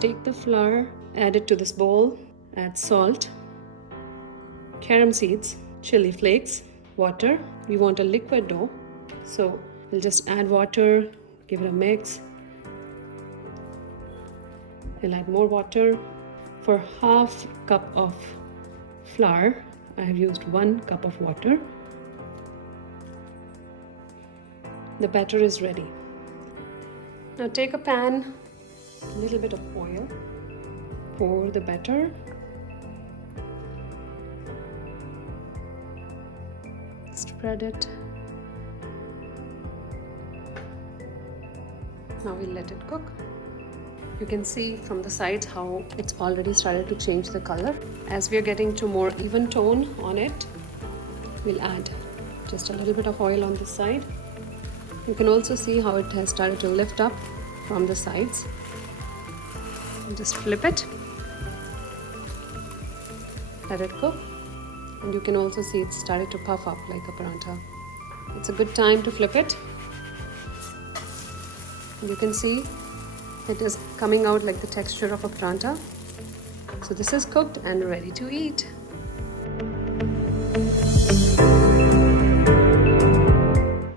just take the flour, add it to this bowl, add salt, carom seeds, chili flakes, water. We want a liquid dough, so we'll just add water, give it a mix. We'll add more water. For half cup of flour, I have used 1 cup of water. The batter is ready. Now take a pan, a little bit of oil, pour the batter. Spread it. Now we'll let it cook. You can see from the sides how it's already started to change the color. As we are getting to more even tone on it, we'll add just a little bit of oil on this side. You can also see how it has started to lift up from the sides. And just flip it. Let it cook. And you can also see it started to puff up like a paratha. It's a good time to flip it. You can see it is coming out like the texture of a paratha. So this is cooked and ready to eat.